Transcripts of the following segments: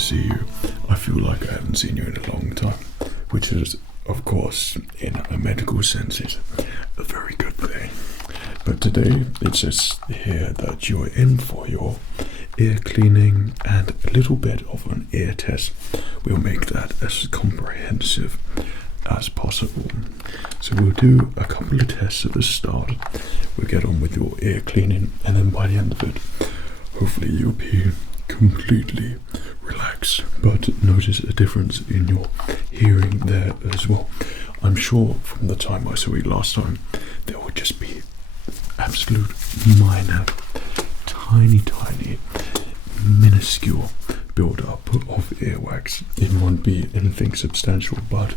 see you. I feel like I haven't seen you in a long time, which is, of course, in a medical sense, is a very good thing. But today it says here that you're in for your ear cleaning and a little bit of an ear test. We'll make that as comprehensive as possible. So we'll do a couple of tests at the start. We'll get on with your ear cleaning, and then by the end of it, hopefully you'll be completely relaxed. But notice a difference in your hearing there as well. I'm sure from the time I saw you last time, there would just be absolute minor, tiny, minuscule build-up of earwax. It won't be anything substantial, but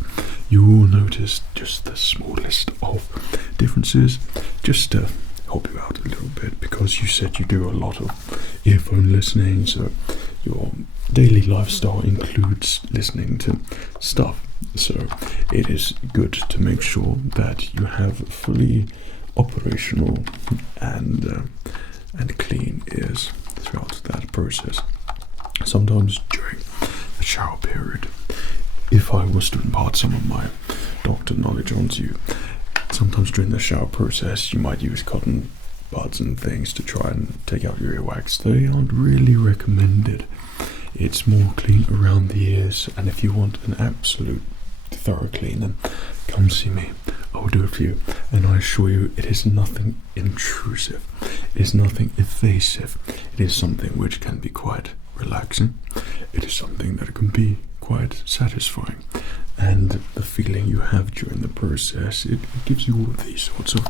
you will notice just the smallest of differences, just to help you out a little bit, because you said you do a lot of earphone listening, so your daily lifestyle includes listening to stuff. So it is good to make sure that you have fully operational and clean ears throughout that process. Sometimes during the shower period, if I was to impart some of my doctor knowledge onto you, sometimes during the shower process you might use cotton buds and things to try and take out your earwax. They aren't really recommended. It's more clean around the ears, and if you want an absolute thorough clean, then come see me. I'll do it for you, and I assure you it is nothing intrusive, it is nothing invasive, it is something which can be quite relaxing, it is something that can be quite satisfying, and the feeling you have during the process, it gives you all these sorts of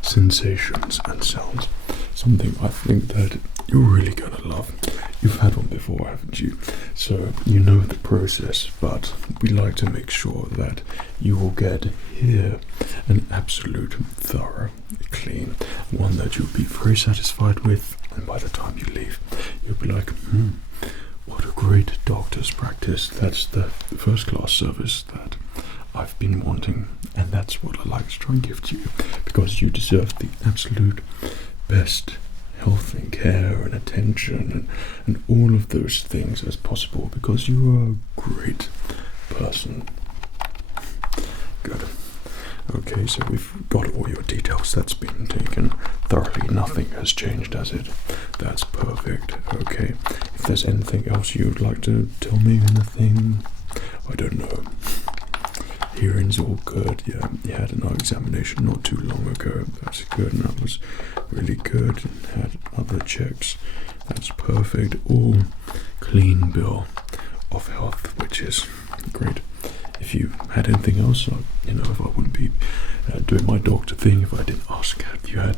sensations and sounds, something I think that you're really gonna love. You've had one before, haven't you? So you know the process, but we like to make sure that you will get here an absolute thorough clean, one that you'll be very satisfied with, and by the time you leave you'll be like, what a great doctor's practice. That's the first class service that I've been wanting, and that's what I like to try and give to you, because you deserve the absolute best health and care and attention and all of those things as possible, because you are a great person. Good. Okay, so we've got all your details. That's been taken thoroughly. Nothing has changed, has it? That's perfect. Okay, if there's anything else you'd like to tell me, anything, I don't know. Hearing's all good. Yeah, you had an eye examination not too long ago. That's good, and that was really good. And had other checks. That's perfect. All clean bill of health, which is great. If you had anything else, if I wouldn't be doing my doctor thing if I didn't ask. Have you had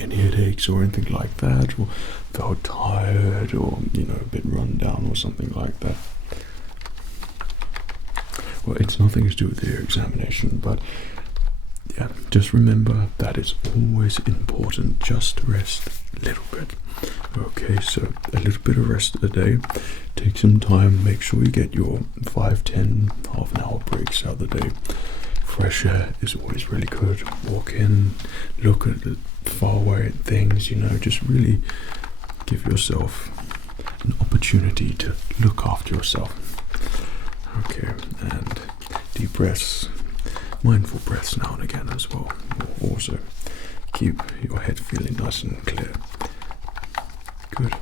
any headaches or anything like that, or felt tired, or a bit run down or something like that? Well, it's nothing to do with the examination, but yeah, just remember that it's always important just to rest a little bit. Okay, so a little bit of rest a day. Take some time, make sure you get your 5, 10, half an hour breaks out of the day. Fresh air is always really good. Walk in, look at the far away things, just really give yourself an opportunity to look after yourself. Okay, and deep breaths, mindful breaths now and again as well, will also keep your head feeling nice and clear. Good.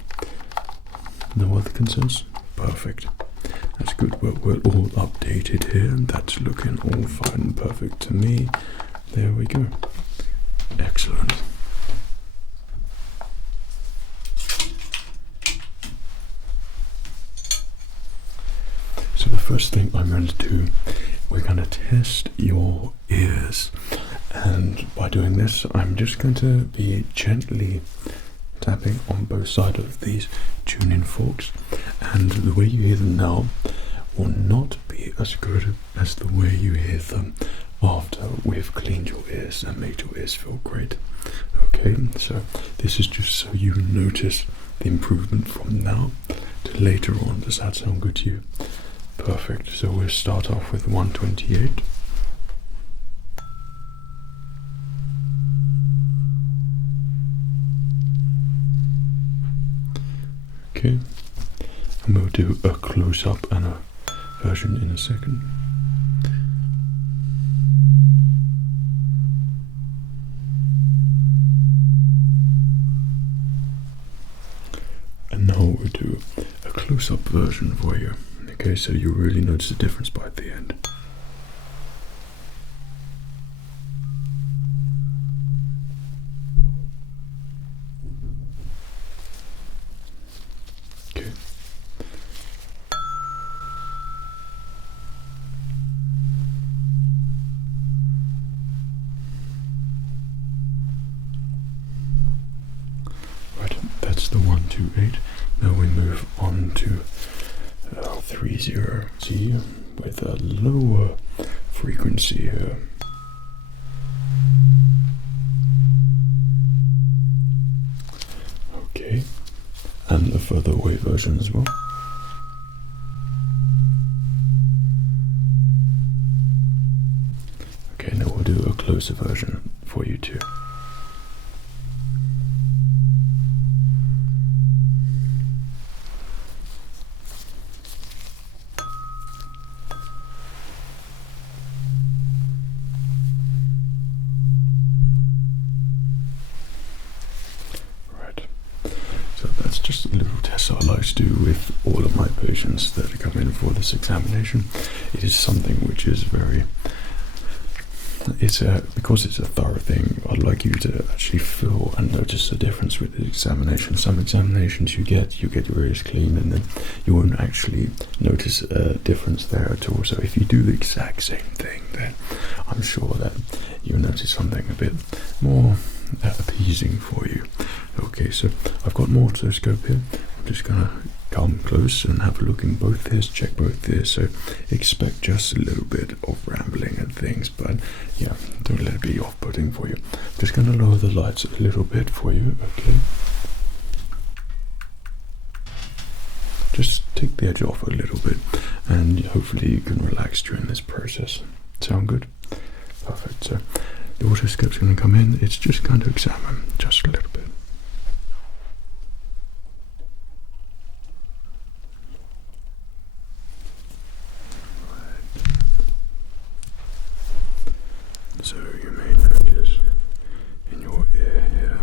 No other concerns? Perfect. That's good. We're all updated here, and that's looking all fine and perfect to me. There we go. Excellent. So the first thing I'm going to do, we're going to test your ears, and by doing this I'm just going to be gently tapping on both sides of these tuning forks, and the way you hear them now will not be as good as the way you hear them after we've cleaned your ears and made your ears feel great. Okay, so this is just so you notice the improvement from now to later on. Does that sound good to you? Perfect. So we'll start off with 128. Okay, And we'll do a close-up and a version in a second. And now we'll do a close-up version for you. Okay, so you really notice the difference by the end. Okay. Right, that's the 128. Now we move on to 30C with a lower frequency here. Okay, and a further away version as well. Okay, now we'll do a closer version for you too. Just a little test I like to do with all of my patients that come in for this examination. It is something which is very, because it's a thorough thing, I'd like you to actually feel and notice the difference with the examination. Some examinations you get your ears clean and then you won't actually notice a difference there at all. So if you do the exact same thing, then I'm sure that you'll notice something a bit more appeasing for you. Okay, so I've got more otoscope here. I'm just gonna come close and have a look in both ears, check both ears. So expect just a little bit of rambling and things, but yeah, don't let it be off-putting for you. I'm just gonna lower the lights a little bit for you, okay? Just take the edge off a little bit, and hopefully you can relax during this process. Sound good? Perfect. So the otoscope's gonna come in. It's just going to examine just a little bit. So you may notice in your ear here,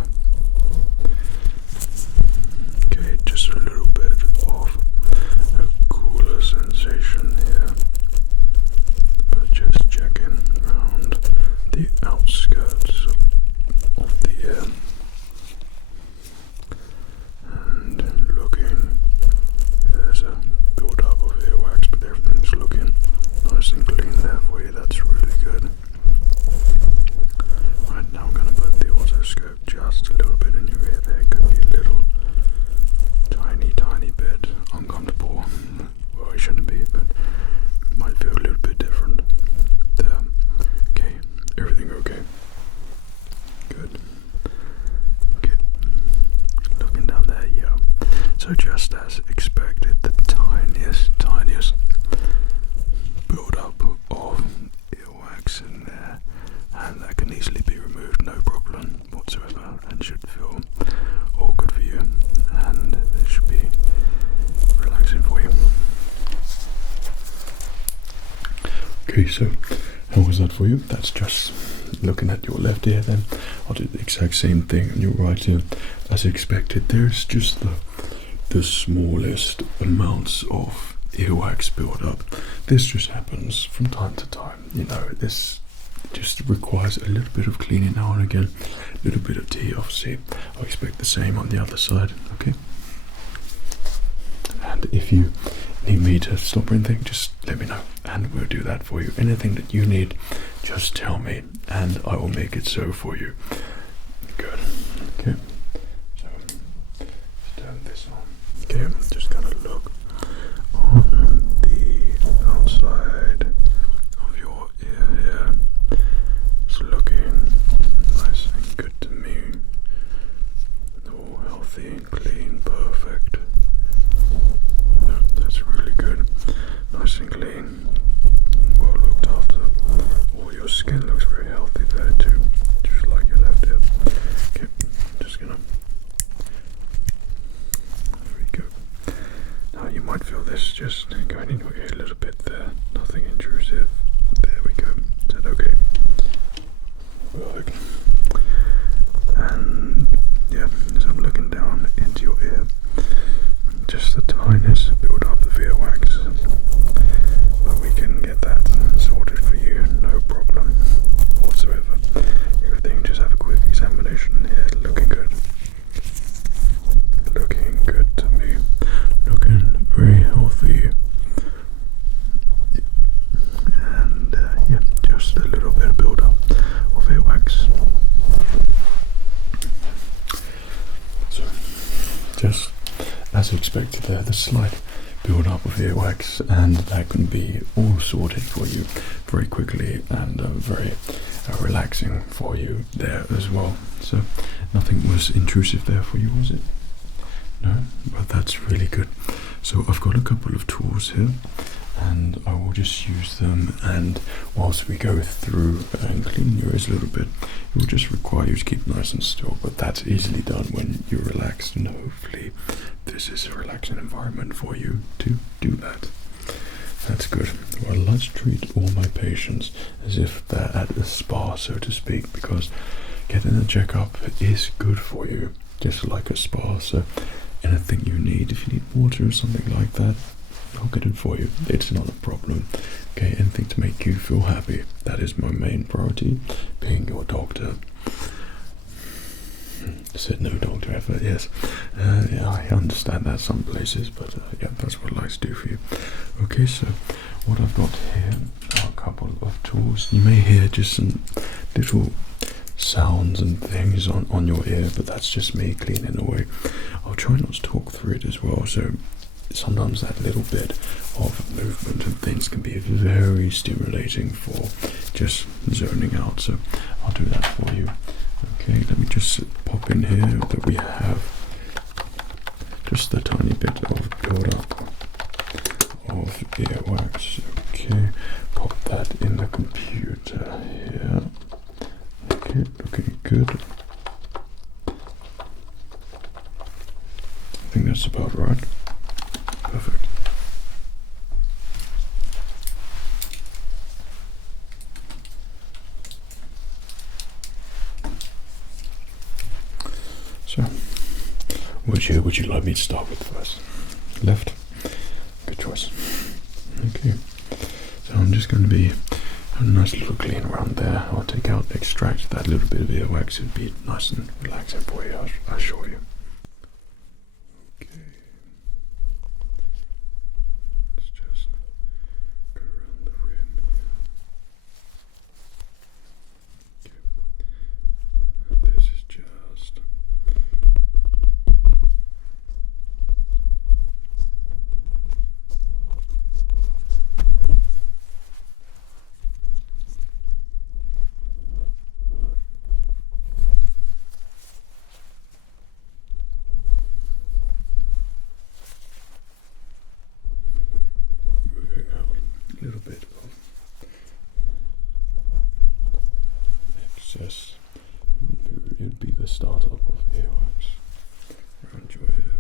okay, just a little bit of a cooler sensation here, but just checking around the outskirts of the ear and looking. There's a build-up of earwax, but everything's looking nice and clean there for you. That's really good. Right, now I'm going to put the otoscope just a little bit in your ear there. It could be a little tiny bit uncomfortable. Well, it shouldn't be, but it might feel a little bit different there. Okay, everything okay? Good. Okay, looking down there, yeah. So just as expected, the tiniest build-up of earwax in there, and that can easily be removed, no problem whatsoever, and should feel all good for you, and it should be relaxing for you. Okay, so how was that for you? That's just looking at your left ear. Then I'll do the exact same thing on your right ear. As expected, there's just the smallest amounts of earwax build up. This just happens from time to time, you know. This just requires a little bit of cleaning now and again, a little bit of TLC. I expect the same on the other side, okay? And if you need me to stop or anything, just let me know and we'll do that for you. Anything that you need, just tell me and I will make it so for you. Good. Okay. So let's turn this on. Okay, I'm just gonna look on the outside of your ear here. It's looking nice and good to me. All healthy and clean, perfect. No, that's really good. Nice and clean. Well looked after. All your skin looks very healthy there too, just like your left ear. just going in your ear a little bit there. Nothing intrusive. There we go. Is that okay? Perfect. And yeah, as I'm looking down into your ear, just the tiniest build up of earwax, but we can get that sorted for you, no problem whatsoever. Everything, just have a quick examination here. Looking good. Looking good to me. Looking very healthy. And yeah, just a little bit of build up of earwax. So, just as expected there, the slight build up of earwax, and that can be all sorted for you very quickly and very relaxing for you there as well. So nothing was intrusive there for you, was it? No? Well, that's really good. So I've got a couple of tools here, and I will just use them, and whilst we go through and clean your ears a little bit, it will just require you to keep nice and still, but that's easily done when you're relaxed, and hopefully this is a relaxing environment for you to do that. That's good. Well, let's treat all my patients as if they're at a spa, so to speak, because getting a checkup is good for you, just like a spa. So anything you need, if you need water or something like that, I'll get it for you. It's not a problem. Okay, anything to make you feel happy. That is my main priority, being your doctor. Said no doctor ever, yes. Yeah, I understand that some places, but yeah, that's what I like to do for you. Okay, so what I've got here are a couple of tools. You may hear just some little sounds and things on your ear, but that's just me cleaning away. I'll try not to talk through it as well, so sometimes that little bit of movement and things can be very stimulating for just zoning out, so I'll do that for you. Okay, let me just pop in here that we have just a tiny bit of build-up of earwax. Okay, pop that in the computer here. Okay, looking good. I think that's about right. Perfect. So, would you like me to start with first? Left? Good choice. Okay. So I'm just going to be a nice little clean around there. I'll take out, extract that little bit of earwax. It'll be nice and relaxing for you, I assure you. Okay. Let's just go around the rim. Okay. And this is just moving out a little bit of excess. It would be the startup of earwax around your ear.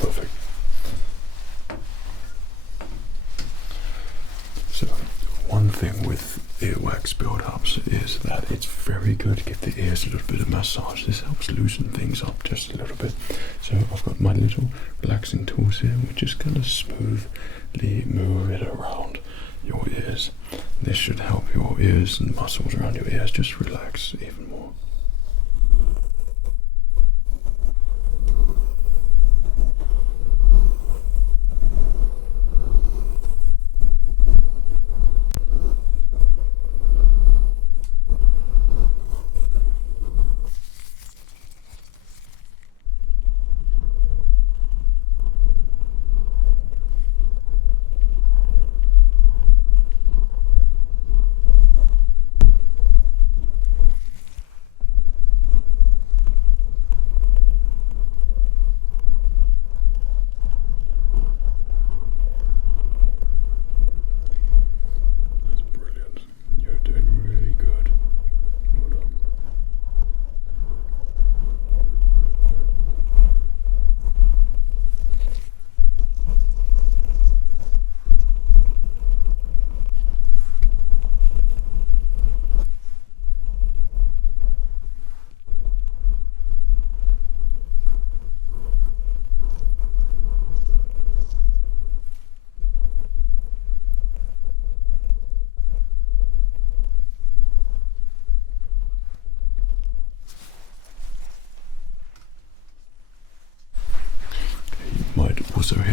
Perfect. So, one thing with earwax build-ups is that it's very good to give the ears a little bit of massage. This helps loosen things up just a little bit. So I've got my little relaxing tools here, which just kind of smoothly move it around your ears. This should help your ears and muscles around your ears just relax even more.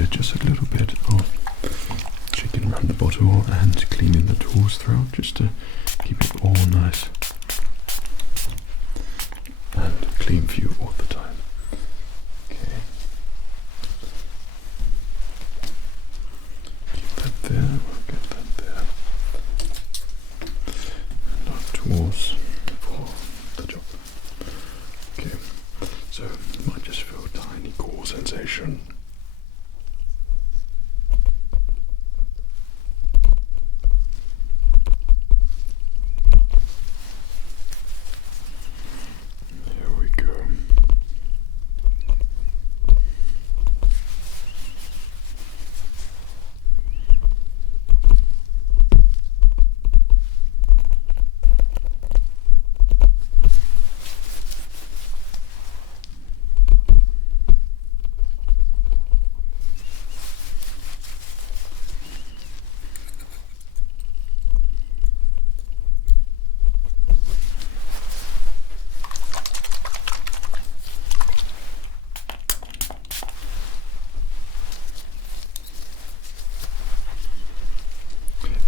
here, just a little bit of shaking around the bottle and cleaning the tools throughout, just to keep it all nice and clean for you all the time. Okay. Keep that there, we'll get that there. And our tools for the job. Okay, so you might just feel a tiny cool sensation.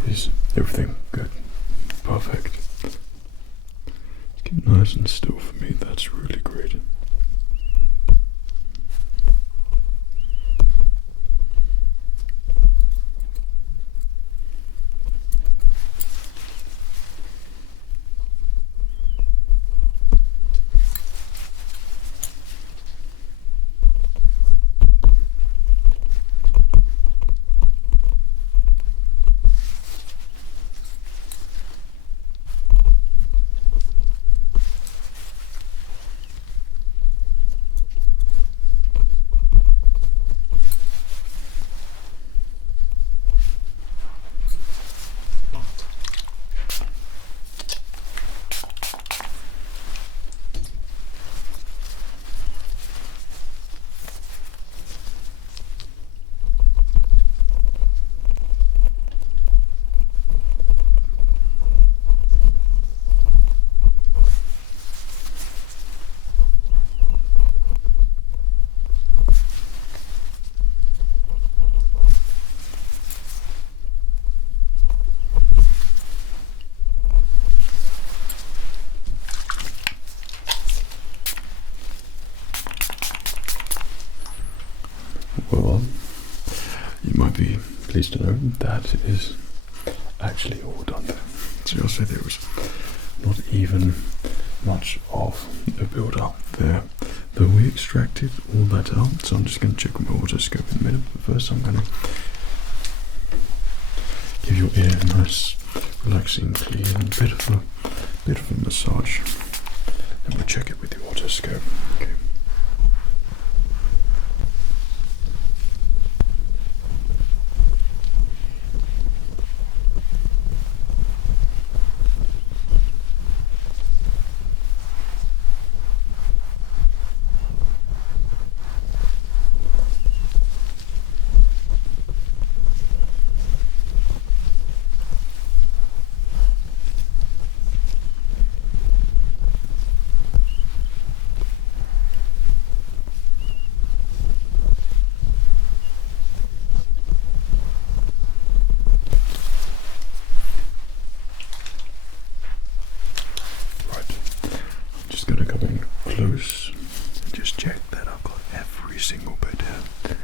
Is everything good? Perfect. Get nice and still for me, that's really great. Well, you might be pleased to know that is actually all done there. So you'll see there was not even much of a build up there, but we extracted all that out. So I'm just going to check with my otoscope in a minute, but first I'm going to give your ear a nice relaxing clean bit of a massage, and we'll check it with the otoscope. Okay. Going to come in close and just check that I've got every single bit here.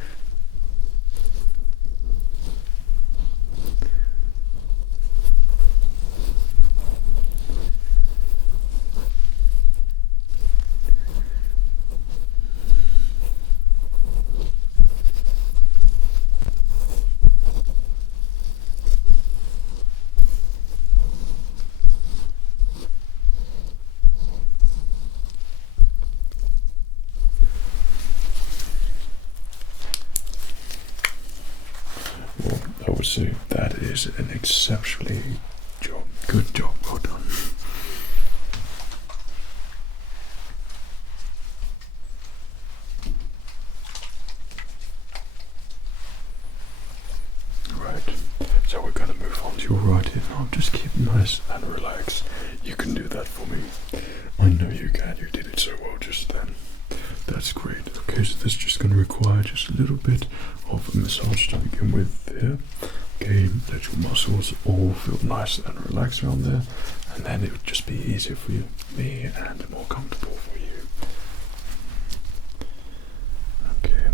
I would say that is an exceptionally good job, well done. Right, so we're going to move on to your right here now. Just keep nice and relaxed. You can do that for me. I know you can. You did it so well just then. That's great. Okay, so this is just going to require just a little bit of a massage to begin with there. Okay, let your muscles all feel nice and relaxed around there, and then it would just be easier for you, me, and more comfortable for you. Okay.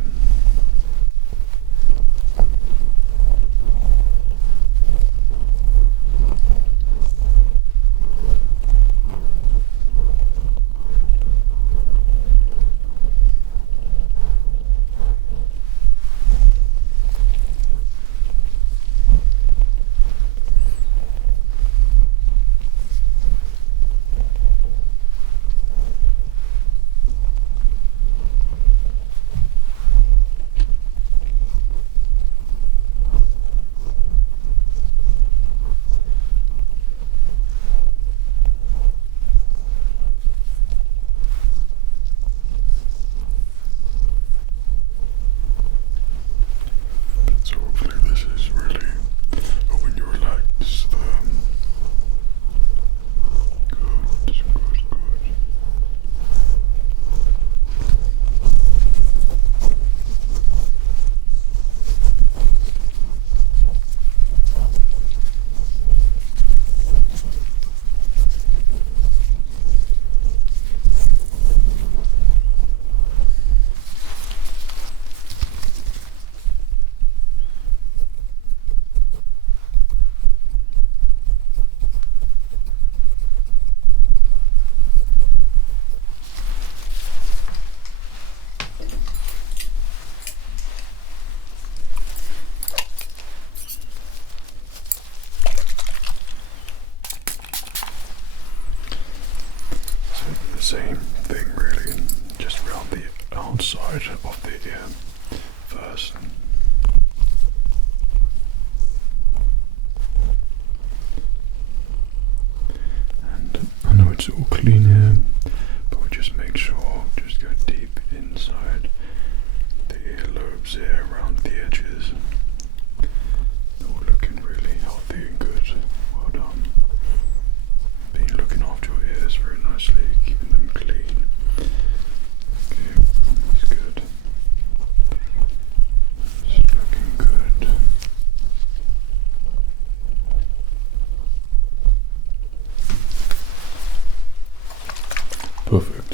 So hopefully this is really helping you relax. Good. The same thing really, just around the outside of the ear first. And I know it's all clean here, but we'll just make sure, just go deep inside the earlobes here, around the edges. They're all looking really healthy and good. Well done. Been looking after your ears very nicely, keeping them clean. Okay, that's good. It's looking good. Perfect.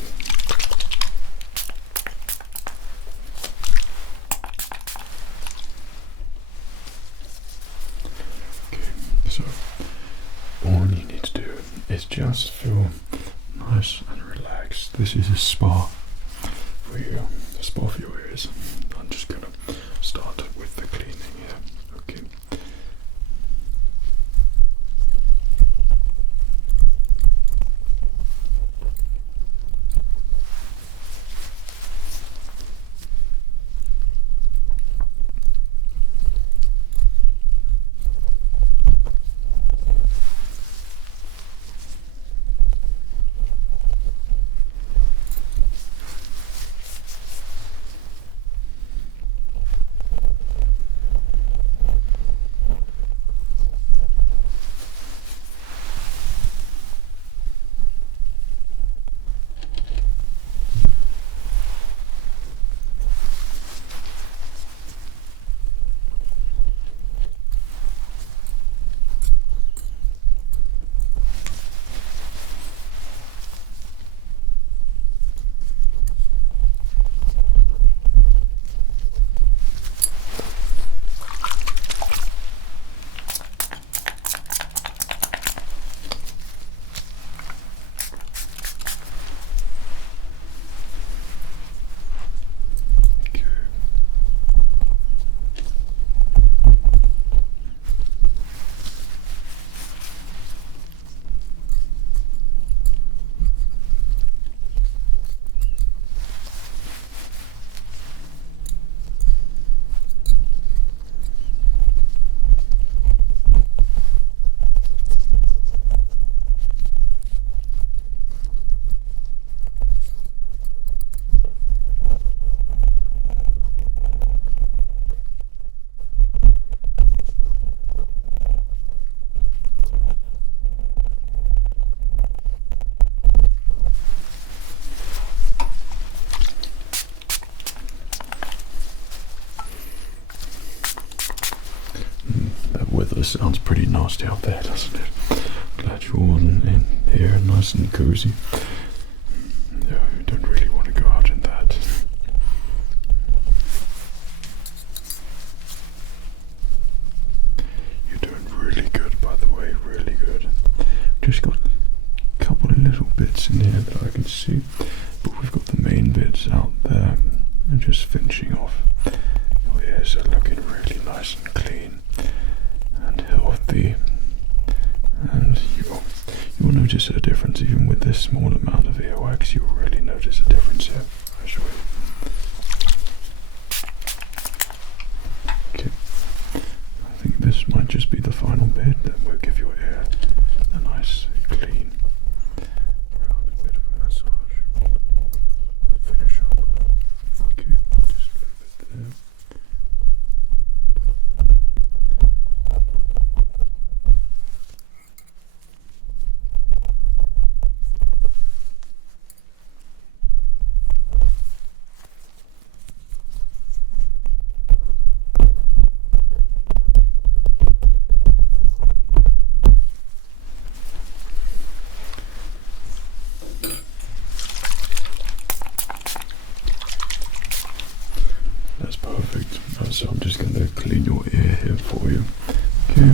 Okay, so all you need to do is just feel nice and relaxed. This is a spa for you, a spa for your ears. I'm just gonna start with the cleaning here. Okay. sounds pretty nasty out there, doesn't it? Glad you're in here, nice and cozy. No, you don't really want to go out in that. You're doing really good, by the way, really good. Just got a couple of little bits in here that I can see, but we've got the main bits out there and just finishing off. Your ears are looking really nice and clean and healthy, and you'll notice a difference even with this small amount of earwax. You'll really notice a difference here. I'll show you. Okay, I think this might just be the final bit, then we'll give your ear a nice clean round, a bit of a massage. Finish up. Okay, just a little bit there. That's perfect. So I'm just going to clean your ear here for you. Okay.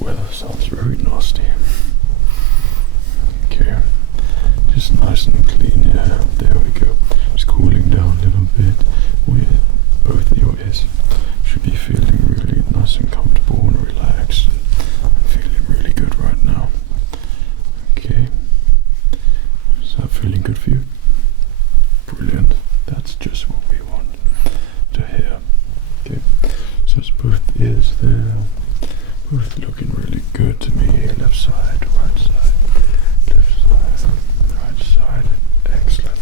Weather sounds very nasty. Okay, just nice and clean here. There we go. Just cooling down a little bit. Both of your ears should be feeling really nice and comfortable and relaxed. I'm feeling really good right now. Okay, is that feeling good for you? Brilliant. That's just what we want to hear. Okay, so it's both ears there. Both looking really good to me. Left side, right side, left side, right side. Excellent.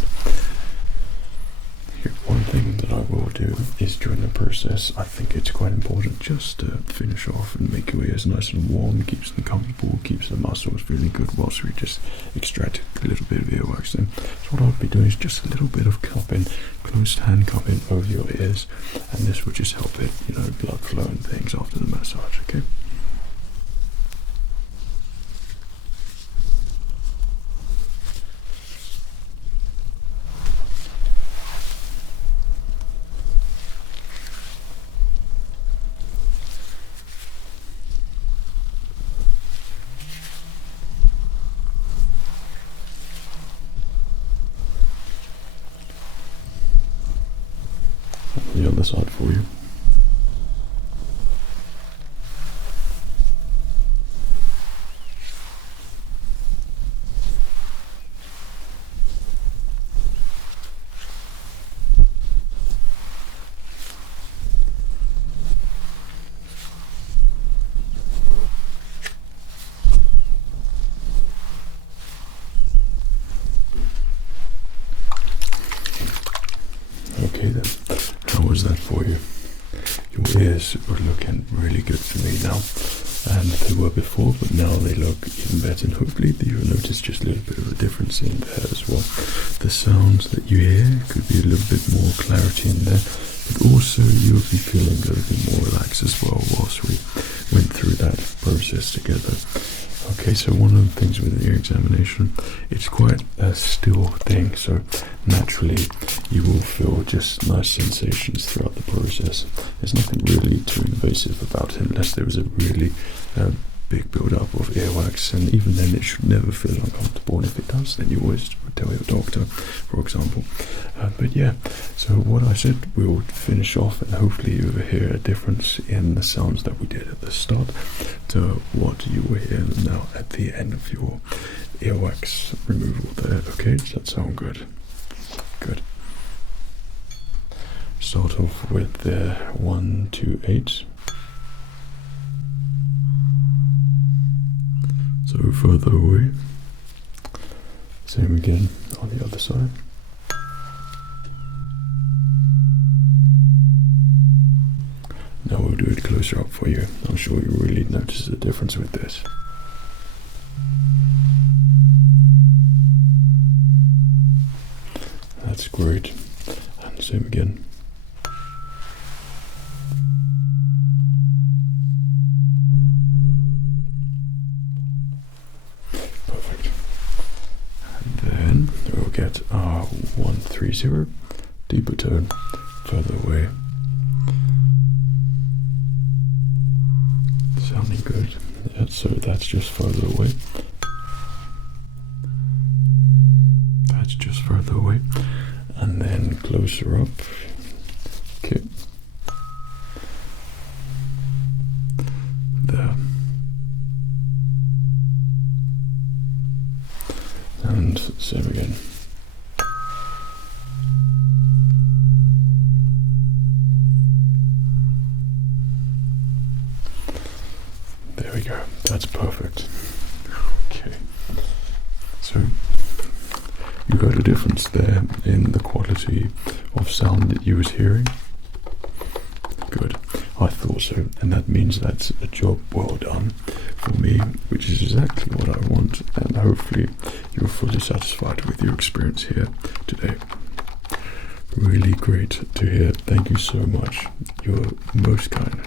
Here, one thing that I will do is during the process, I think it's quite important just to finish off and make your ears nice and warm, keeps them comfortable, keeps the muscles feeling good whilst we just extract a little bit of earwax in. So what I'll be doing is just a little bit of cupping, closed hand cupping over your ears, and this will just help it, blood flow and things after the massage, okay? The other side for you. Okay then, how was that for you? Your ears are looking really good to me now, and they were before, but now they look even better, and hopefully you'll notice just a little bit of a difference in there as well. The sounds that you hear could be a little bit more clarity in there, but also you'll be feeling a little bit more relaxed as well whilst we went through that process together. Okay, so one of the things with the ear examination, it's quite a still thing, so naturally you will feel just nice sensations throughout the process. There's nothing really too invasive about it unless there is a really big build-up of earwax, and even then it should never feel uncomfortable, and if it does then you always tell your doctor, for example. But yeah, so what I said, we'll finish off and hopefully you will hear a difference in the sounds that we did at the start to what you will hear now at the end of your earwax removal there. Okay, does that sound good? Good. Start off with the 1, 2, 8. So further away. Same again on the other side. Now we'll do it closer up for you. I'm sure you really notice the difference with this. That's great. And same again. Perfect. And then we'll get our 130, deeper tone, further away. Sounding good. Yeah, so that's just further away. That's just further away. And then closer up. Okay. There. And same again. There we go. That's perfect. Okay. So you got a difference there in the quality of sound that you was hearing. Good. I thought so, and that means that's a job well done for me, which is exactly what I want, and hopefully you're fully satisfied with your experience here today. Really great to hear. Thank you so much. You're most kind.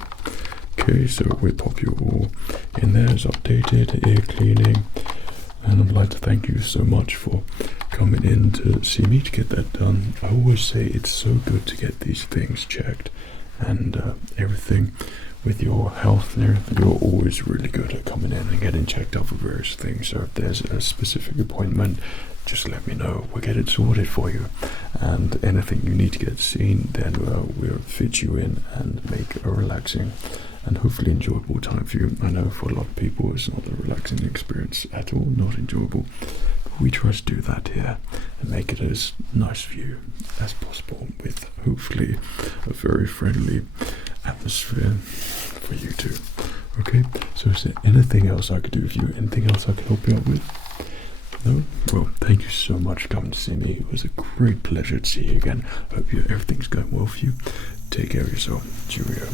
Okay, so we'll pop you all in there as updated, ear cleaning, and I'd like to thank you so much for coming in to see me to get that done. I always say it's so good to get these things checked and everything with your health and everything. You're always really good at coming in and getting checked up for various things. So if there's a specific appointment, just let me know. We'll get it sorted for you. And anything you need to get seen, then we'll fit you in and make a relaxing and hopefully enjoyable time for you. I know for a lot of people it's not a relaxing experience at all, not enjoyable. But we try to do that here and make it as nice for you as possible with hopefully a very friendly atmosphere for you too. Okay, so is there anything else I could do for you? Anything else I could help you out with? No? Well, thank you so much for coming to see me. It was a great pleasure to see you again. Hope everything's going well for you. Take care of yourself. Cheerio.